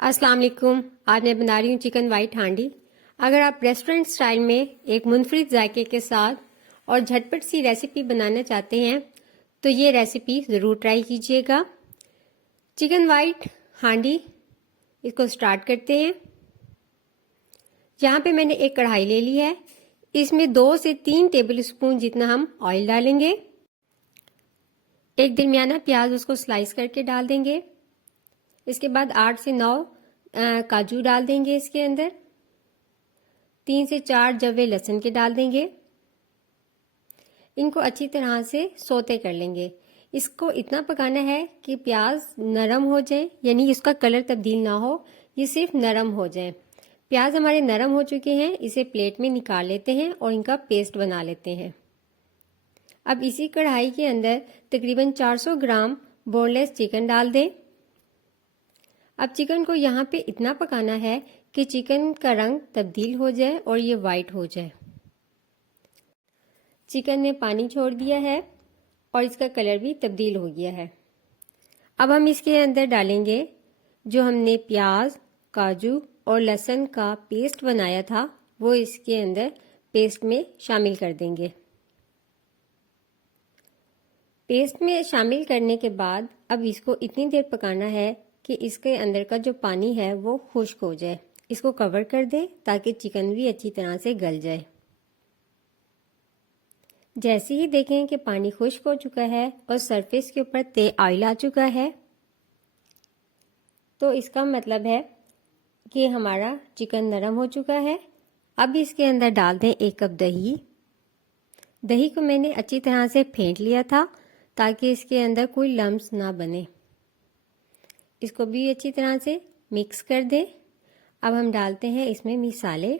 अस्सलाम वालेकुम। आज मैं बना रही हूँ चिकन वाइट हांडी। अगर आप रेस्टोरेंट स्टाइल में एक मुनफरिद जायके के साथ और झटपट सी रेसिपी बनाना चाहते हैं तो ये रेसिपी ज़रूर ट्राई कीजिएगा। चिकन वाइट हांडी, इसको स्टार्ट करते हैं। यहाँ पे मैंने एक कढ़ाई ले ली है। इसमें 2 से 3 टेबल स्पून जितना हम ऑयल डालेंगे। एक दरमियाना प्याज उसको स्लाइस करके डाल देंगे। इसके बाद 8 से 9 काजू डाल देंगे। इसके अंदर 3 से 4 जवे लहसुन के डाल देंगे। इनको अच्छी तरह से सोते कर लेंगे। इसको इतना पकाना है कि प्याज नरम हो जाए, यानी इसका कलर तब्दील ना हो, ये सिर्फ नरम हो जाए। प्याज हमारे नरम हो चुके हैं, इसे प्लेट में निकाल लेते हैं और इनका पेस्ट बना लेते हैं। अब इसी कढ़ाई के अंदर तकरीबन 400 ग्राम बोनलेस चिकन डाल दें। अब चिकन को यहाँ पे इतना पकाना है कि चिकन का रंग तब्दील हो जाए और ये वाइट हो जाए। चिकन ने पानी छोड़ दिया है और इसका कलर भी तब्दील हो गया है। अब हम इसके अंदर डालेंगे जो हमने प्याज, काजू और लहसुन का पेस्ट बनाया था, वो इसके अंदर पेस्ट में शामिल कर देंगे। पेस्ट में शामिल करने के बाद अब इसको इतनी देर पकाना है कि इसके अंदर का जो पानी है वो खुश्क हो जाए। इसको कवर कर दें ताकि चिकन भी अच्छी तरह से गल जाए। जैसे ही देखें कि पानी खुश्क हो चुका है और सरफेस के ऊपर ऑयल आ चुका है, तो इसका मतलब है कि हमारा चिकन नरम हो चुका है। अब इसके अंदर डाल दें 1 कप दही। दही को मैंने अच्छी तरह से फेंट लिया था ताकि इसके अंदर कोई लम्स ना बने। इसको भी अच्छी तरह से मिक्स कर दें। अब हम डालते हैं इसमें मसाले।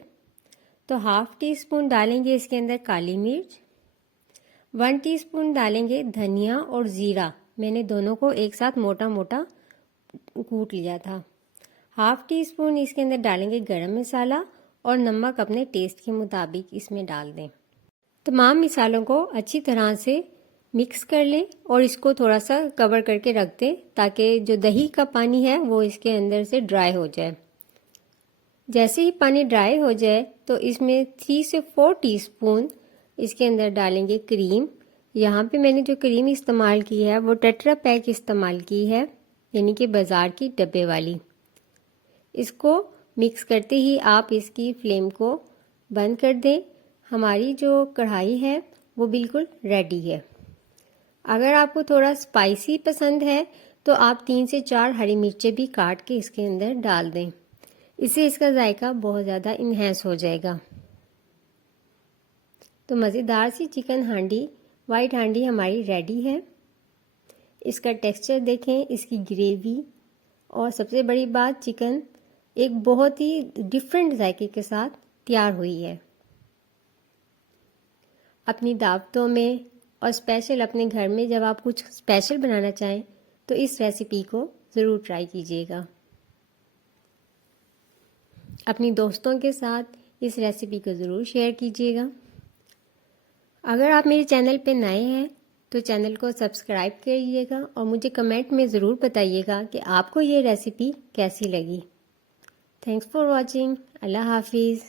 तो 1/2 टीस्पून डालेंगे इसके अंदर काली मिर्च, 1 टीस्पून डालेंगे धनिया और ज़ीरा। मैंने दोनों को एक साथ मोटा मोटा कूट लिया था। 1/2 टीस्पून इसके अंदर डालेंगे गरम मसाला और नमक अपने टेस्ट के मुताबिक इसमें डाल दें। तमाम मसालों को अच्छी तरह से मिक्स कर लें और इसको थोड़ा सा कवर करके रख दें ताकि जो दही का पानी है वो इसके अंदर से ड्राई हो जाए। जैसे ही पानी ड्राई हो जाए तो इसमें 3 से 4 टीस्पून इसके अंदर डालेंगे क्रीम। यहाँ पे मैंने जो क्रीम इस्तेमाल की है वो टेट्रा पैक इस्तेमाल की है, यानी कि बाज़ार की डब्बे वाली। इसको मिक्स करते ही आप इसकी फ्लेम को बंद कर दें। हमारी जो कढ़ाई है वो बिल्कुल रेडी है। अगर आपको थोड़ा स्पाइसी पसंद है तो आप 3 से 4 हरी मिर्चें भी काट के इसके अंदर डाल दें। इससे इसका जायका बहुत ज़्यादा इन्हेंस हो जाएगा। तो मज़ेदार सी चिकन हांडी, वाइट हांडी हमारी रेडी है। इसका टेक्सचर देखें, इसकी ग्रेवी, और सबसे बड़ी बात चिकन एक बहुत ही डिफरेंट जायके के साथ तैयार हुई है। अपनी दावतों में और स्पेशल अपने घर में जब आप कुछ स्पेशल बनाना चाहें तो इस रेसिपी को ज़रूर ट्राई कीजिएगा। अपनी दोस्तों के साथ इस रेसिपी को ज़रूर शेयर कीजिएगा। अगर आप मेरे चैनल पे नए हैं तो चैनल को सब्सक्राइब करिएगा और मुझे कमेंट में ज़रूर बताइएगा कि आपको ये रेसिपी कैसी लगी। Thanks for watching. अल्लाह हाफिज़।